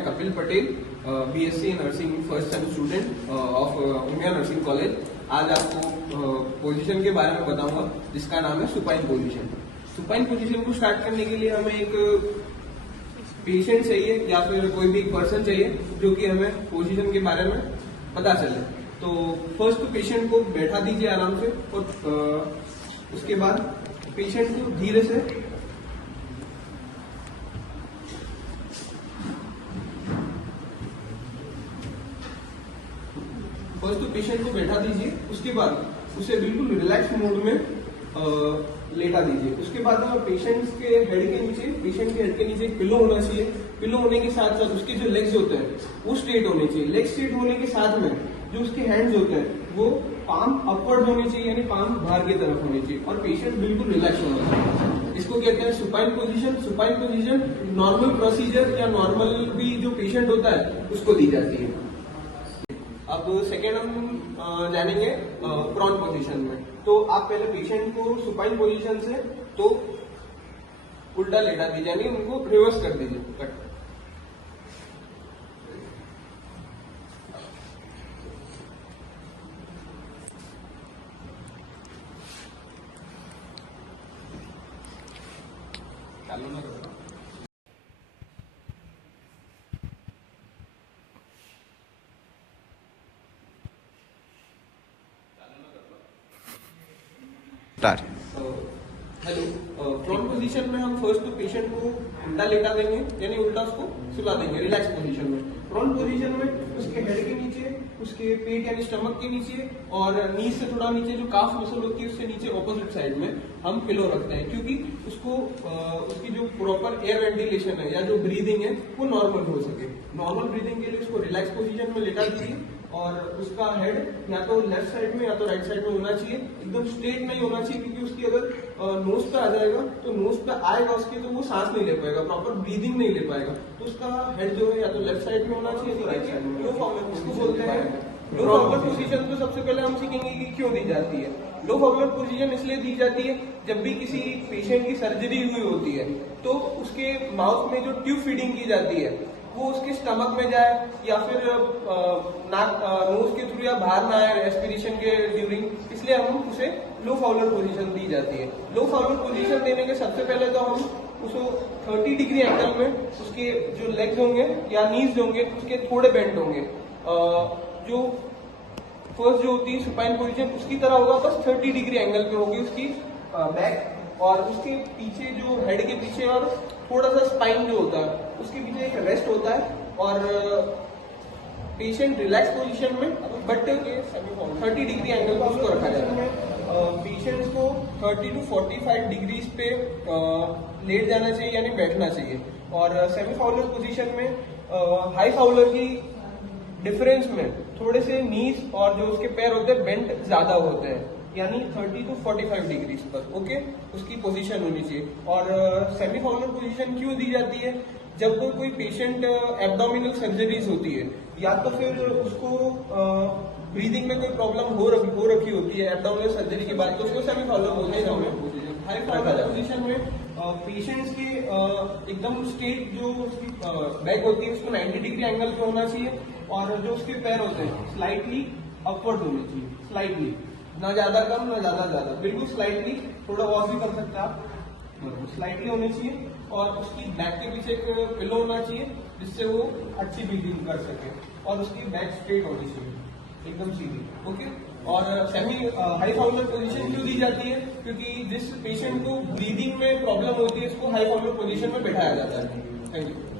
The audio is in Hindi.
मैं Kapil Patel, BSc nursing first sem student of Umiya nursing college. आज आपको पोजीशन के बारे में बताऊंगा जिसका नाम है सुपाइन पोजीशन। सुपाइन पोजीशन को स्टार्ट करने के लिए हमें एक पेशेंट चाहिए या फिर कोई भी एक पर्सन चाहिए जो कि हमें पोजीशन के बारे में पता चले। तो फर्स्ट तो पेशेंट को बैठा दीजिए आराम से और उसके बाद पेशेंट को धीरे से फर्स्ट तो पेशेंट को बैठा दीजिए, उसके बाद उसे बिल्कुल रिलैक्स मोड में लेटा दीजिए। उसके बाद पेशेंट के हेड के नीचे एक पिलो होना चाहिए। पिलो होने के साथ साथ उसके जो लेग्स होते हैं वो स्ट्रेट होने चाहिए। लेग स्ट्रेट होने के साथ में जो उसके हैंड्स होते हैं वो पाम अपवर्ड होने चाहिए, यानी पाम बाहर की तरफ होनी चाहिए और पेशेंट बिल्कुल रिलैक्स होना चाहिए। इसको कहते हैं supine position. Supine position normal procedure या नॉर्मल भी जो पेशेंट होता है उसको दी जाती है। अब सेकेंड हम जानेंगे प्रॉन पोजीशन में। तो आप पहले पेशेंट को सुपाइन पोजीशन से तो उल्टा लेटा दीजिए, यानी उनको रिवर्स कर दीजिए। कट चालू ना करो। हेलो, प्रॉन पोजीशन में हम फर्स्ट तो पेशेंट को उल्टा लेटा देंगे, यानी उल्टा उसको सुला देंगे रिलैक्स पोजीशन में। प्रॉन पोजीशन में उसके हेड के नीचे, उसके पेट यानी स्टमक के नीचे और नीज से थोड़ा नीचे जो काफ मसल होती है उससे नीचे ऑपोजिट साइड में हम पिलो रखते हैं, क्योंकि उसको उसकी जो प्रॉपर एयर वेंटिलेशन है या जो ब्रीदिंग है वो नॉर्मल हो सके। नॉर्मल ब्रीदिंग के लिए उसको रिलैक्स पोजीशन में लेटा दीजिए और उसका हेड या तो लेफ्ट साइड में या तो राइट साइड में होना चाहिए। एकदम स्ट्रेट नहीं होना चाहिए, क्योंकि उसकी अगर नोज पे आ जाएगा तो नोज पे आएगा उसके तो वो सांस नहीं ले पाएगा, प्रॉपर ब्रीदिंग नहीं ले पाएगा। तो उसका हेड जो है या तो लेफ्ट साइड में होना चाहिए या तो राइट साइड में। लो फॉर्मुलर इसको बोलते हैं। लो फॉर्मुलर पोजीशन तो सबसे पहले हम सीखेंगे कि क्यों दी जाती है। लो फॉर्मुलर पोजीशन इसलिए दी जाती है जब भी किसी पेशेंट की सर्जरी हुई होती है तो उसके माउथ में जो ट्यूब फीडिंग की जाती है वो उसके स्टमक में जाए या फिर नाक नोज के थ्रू या बाहर ना आए रेस्पिरेशन के ड्यूरिंग, इसलिए हम उसे लो फाउलर पोजीशन दी जाती है। लो फाउलर पोजीशन देने के सबसे पहले तो हम उसको 30 डिग्री एंगल में उसके जो लेग्स होंगे या नीज होंगे उसके थोड़े बेंड होंगे। जो फर्स्ट जो होती है सुपाइन पोजीशन उसकी तरह होगा, बस 30 डिग्री एंगल पे होगी उसकी बैक, और उसके पीछे जो हेड के पीछे और थोड़ा सा स्पाइन जो होता है उसके पीछे एक रेस्ट होता है और पेशेंट रिलैक्स पोजीशन में बट 30 डिग्री एंगल पर उसको रखा जाता है। पेशेंट्स को 30 to 45 डिग्रीज पे लेट जाना चाहिए, यानी बैठना चाहिए। और सेमी फाउलर पोजीशन में हाई फाउलर की डिफरेंस में थोड़े से नीज और जो उसके पैर होते हैं बेंट ज्यादा होते हैं, यानी 30 to 45 डिग्रीज पर ओके उसकी पोजीशन होनी चाहिए। और सेमी फाउलर पोजीशन क्यों दी जाती है? जब कोई पेशेंट एब्डोमिनल सर्जरीज होती है या तो फिर उसको ब्रीदिंग में कोई प्रॉब्लम हो रखी होती है एब्डोमिनल सर्जरी के बाद, तो उसको semi Fowler position. High Fowler position में पेशेंट्स के एकदम स्ट्रेट जो उसकी बैक होती है उसको 90 डिग्री एंगल पे होना चाहिए और जो उसके पैर होते हैं स्लाइटली अपवर्ड होने चाहिए, स्लाइटली, ना ज्यादा कम ना ज्यादा, बिल्कुल स्लाइटली, थोड़ा और भी कर सकते हैं आप, स्लाइटली होनी चाहिए। और उसकी बैक के पीछे एक पिलो होना चाहिए जिससे वो अच्छी ब्रीदिंग कर सके और उसकी बैक स्ट्रेट होनी चाहिए एकदम सीधी ओके। और सेमी हाई फाउलर पोजीशन क्यों दी जाती है? क्योंकि जिस पेशेंट को ब्रीदिंग में प्रॉब्लम होती है उसको हाई फाउलर पोजीशन में बैठाया जाता है। Thank you.